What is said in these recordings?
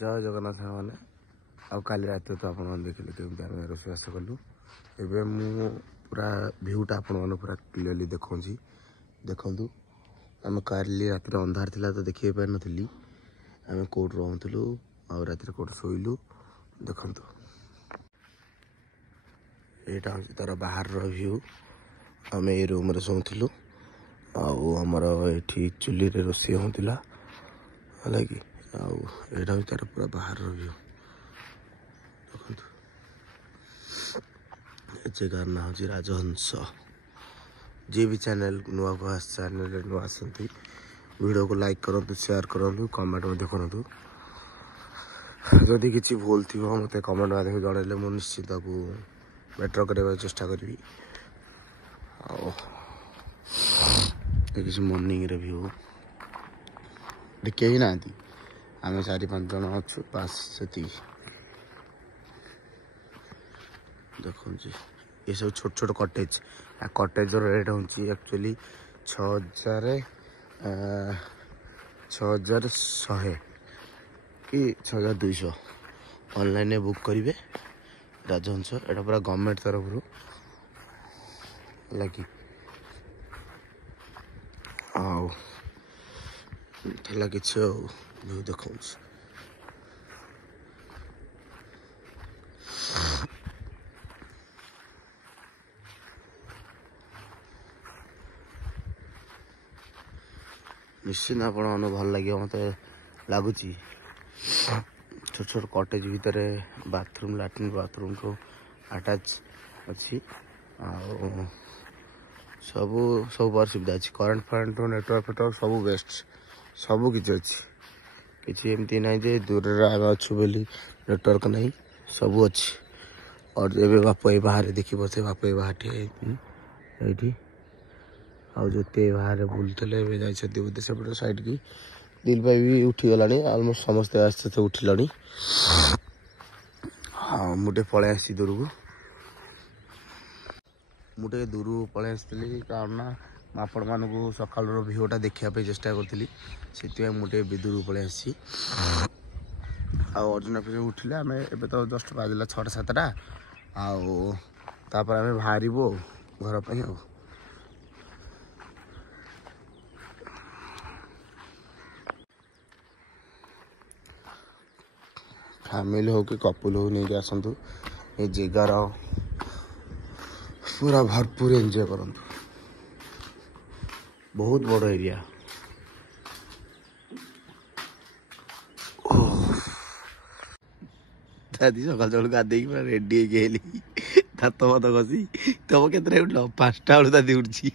जय जगन्नाथ मैंने आउ काली रात तो आप देखिले केमती आम रोषेबास कलु एवं मु पूरा भ्यूटा आपण पूरा क्लीयरली देखा देखु आम काली रात अंधार थिला तो देखिए पार नी आम कौट रोलु आउ रात कौट शोलु देखु यहाँ हूँ तार बाहर भ्यू आम ये रूम शोलु आमर ये चुली रोषे होता है कि आउटा भी तार पूरा बाहर भ्यू देखो जगार ना हूँ राजहंस जी भी चैनल नुआ को चैनल नुआ आसती वीडियो को लाइक करूँ शेयर करूँ कमेंट में करूँ जदि किसी भूल थी मत कमेंट माध्यम जनइले मुझे निश्चित को बेटर करने चेष्टा करी किसी मॉर्निंग रे व्यू कहीं ना आम 4-5 जन अच्छु बास से देखो ये सब छोट छोट कटेज कटेज रेट हूँ एक्चुअली 6,100 कि 6,200 ऑनलाइन बुक करेंगे राजहंस एटा पूरा गवर्नमेंट तरफ लगी आला किसी व्यू देखा निश्चित आप भल लगे मत लगुच छोट छोट कटेज भितर बाथरूम लैट्रिन बाथरूम को अटैच अच्छी सब सब बार सुविधा अच्छी करेन्ट फरेन्ट नेटवर्क फेटवर्क सब बेस्ट सब किसी अच्छी किसी एमती ना जे दूर आम अच्छु बोली नेटवर्क नहीं सब अच्छी और ये बाप ये बाहर देखी बसे बाप ये बाहर ये जो बाहर बुलते बोलते सेपटे साइड की दिल भाई भी उठीगला अलमोस्ट समस्ते आस्ते आस्ते उठिला हाँ मुझे पलि आसी दूर को मुझे दूर पलि आसती कारण ना आपण मानक सकाल भ्यूटा देखापी चेष्टा करी से मुझे दूर पलि आसी अर्जुन ऑफिस उठिले आम ए तो जस्ट बाजला 6-7टा आम बाहर घर पर फैमिली हो कि कपुल हो नहीं आसतु ये जगार पूरा भरपूर एंजॉय करूँ बहुत बड़ एरिया दादी सकाल सकाल गाधे पूरा रेडी होली दात मत घसी तुम के उठल 5टा बेलू दादी उठी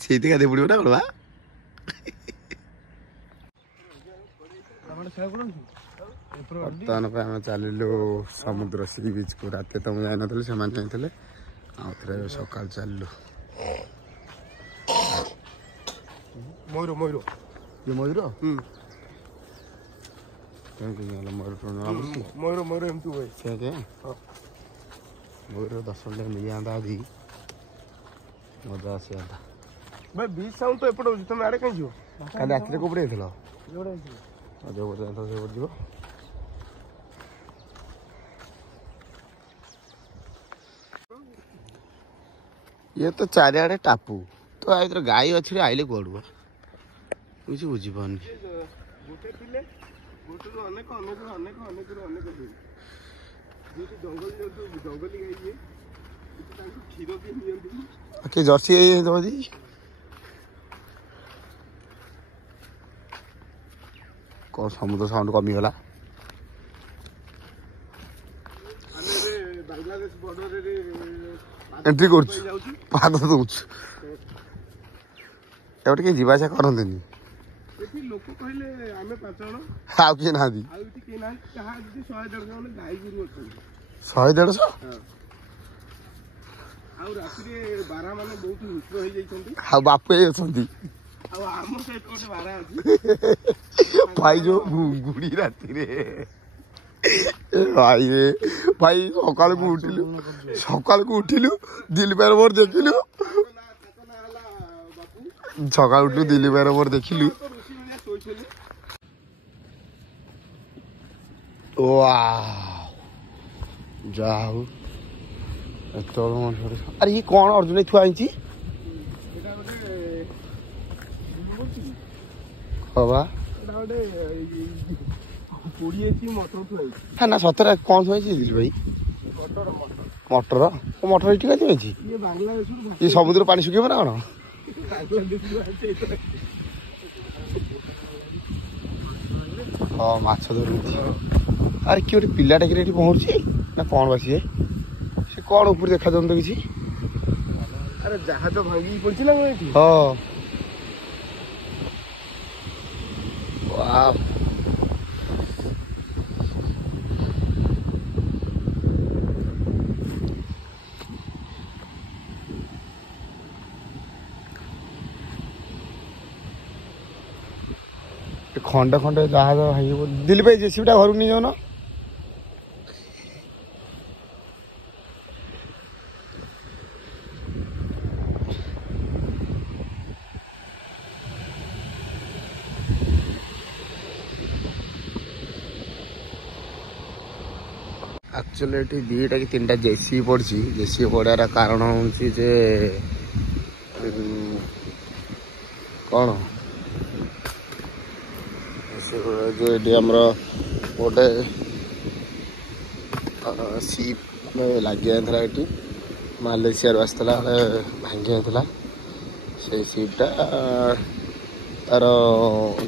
से गाधे पड़ो ना कौन बर्तमान आम चलू समुद्र सी बीच को रात तो मुझे जान से जाते सका चलू मयूर मयूर ये मयूर मयूर मयूर मयूर एमती हुए मयूर दर्शन मिल जाता अभी मजा आसा भाई बीच साउंड तो एपटे हो तुम आड़े कहीं जीव रात कौटे जो ये तो चारिआडे टापू तो आइर गाई अच्छे आइले कौड़ किसी बुझीपार कि जर्सी कौन समुद्र साउंड कमीगला एंट्री कर पाद दौर एपटे किए जावासा करते लोक कहले आमे 5 जण आउ किए ना 100-150 बाप भाई जो गुड़ी राति भाई भाई सकाल को उठिलु दिल पैर मोर देखिलु सका उठलु दिलीप भाई मोर देखिलु जाऊ अरे ये कौन अर्जुन थुआ हवा ना सतरे कौन थुआ दिलीप भाई मटर मटर ये ये समुद्र पानी सुखेब ना कौन हाँ माछ धरू अरे किए गोटे पिलाटा कि पहुँची ना कौन बस सी कौन ऊपर देखा जाऊन तो किसी अरे जहाज भांगी पड़ी ना हाँ वाह खंडे खंडे जहाज भाई दिल्ली पे जेसीबीटा घर नहीं जाऊन एक्चुअली ये दीटा कि तीन जेसीबी पड़ी जेसीबी पड़ार कारण हूँ कौन जो ये आमर गोटे सीप लगी जाता ये मालेशिया आसला भांगी जाता से सीपटा तार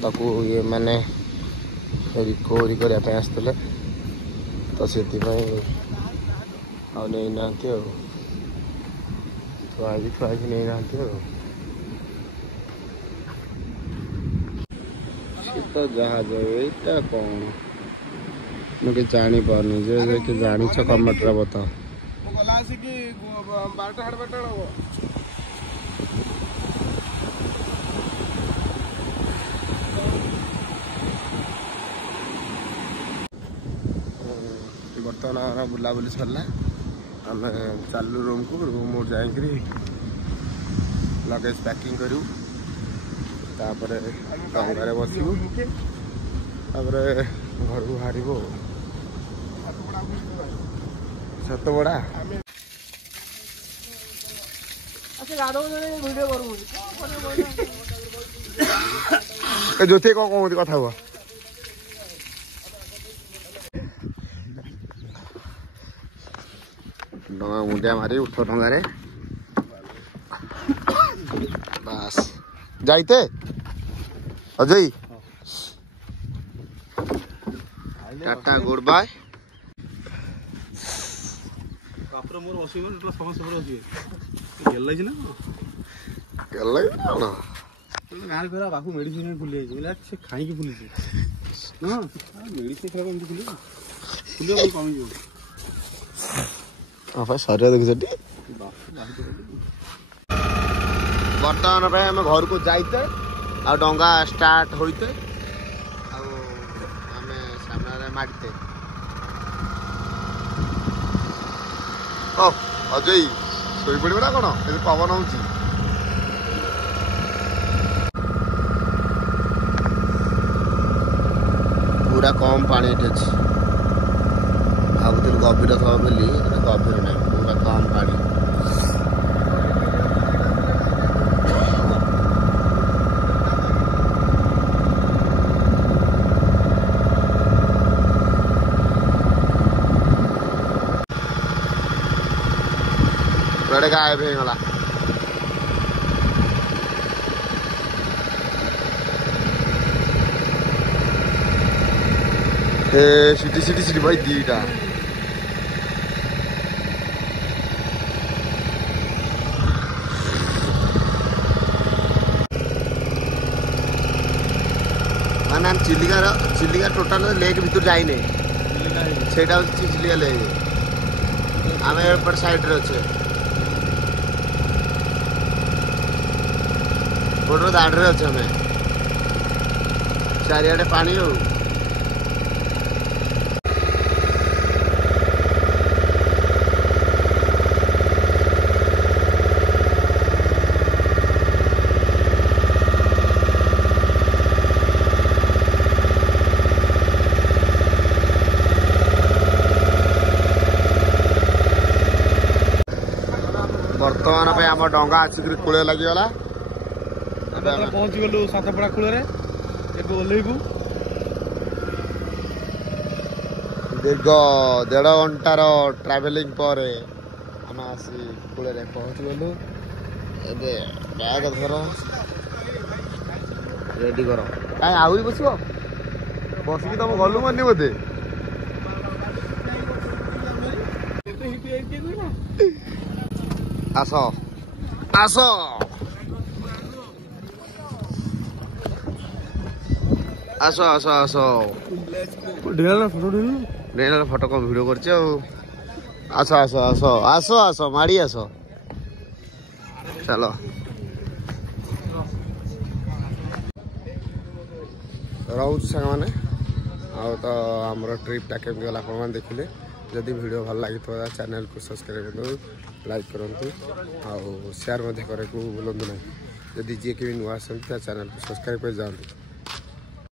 ताकू ये मैंने रिकवरी करने आसते तो से नहीं ना थुआई नहीं ना तो जहाज यहाँ कौन मुझे जानी पारनी जो कि जानी कमेंट बताओ बर्तमान बुलाबुली सरला आम चलू रूम को रूम जाकि लगेज पैकिंग करूँ तापर डंगार बसबू तापर घर को बाहर सतबड़ा ज्योति कौन कौन कथा हुआ डंगा मुंडिया मारी उठ डंगारे बस जाइते अजय टाटा गुड बाय मोर बसो समस्त गेल ना गाँव फेरा बापू मेडिसिन फुली से खाई फुली ना मेडिसिन खेला फुल फुल कमी हाँ शरीर देखी बर्तमान पे आम घर को जाते आ डंगा स्टार्ट होते आम सामने मारते ओ अजय शोई पड़े ना कौन ये पवन हो पूरा कम पानी ये अच्छी भावुल गभीर था बोली गभीर ना पूरा कम पानी गायब हो गला सिटी सिटी सिटी भाई दीटा माने हम चिलिका टोटाल लेक भीतर जाइने सेटा चिलिका लेक आम एपट साइड रे अच्छे बोर्डर दाढ़ अच्छे आम चारिआडे पानी हो बर्तमान पे आम डंगा आसिक कूल लगिगला पहुंची गलु सातपड़ा कूल ओल्लैबू दीर्घ 1.5 घंटार ट्रावेलिंग पर आम आसी कूल पहुँची गलु बैग धर रेडी कर कहीं आहरी बस बसिकी तुम गलु मानी बोधे आस आस आस आस आस फोटो कौन वीडियो कर आस आस आस आस आस माड़ी आस चलो रोच सांग मैंने तो आमर ट्रिपटा केमी गला आप देखिले जदि वीडियो भल लगी तो चैनल को सब्सक्राइब करूँ लाइक करूँ आउ शेयर करने को भूलु ना जदि जी के नुआ चैनल को सब्सक्राइब कर जाते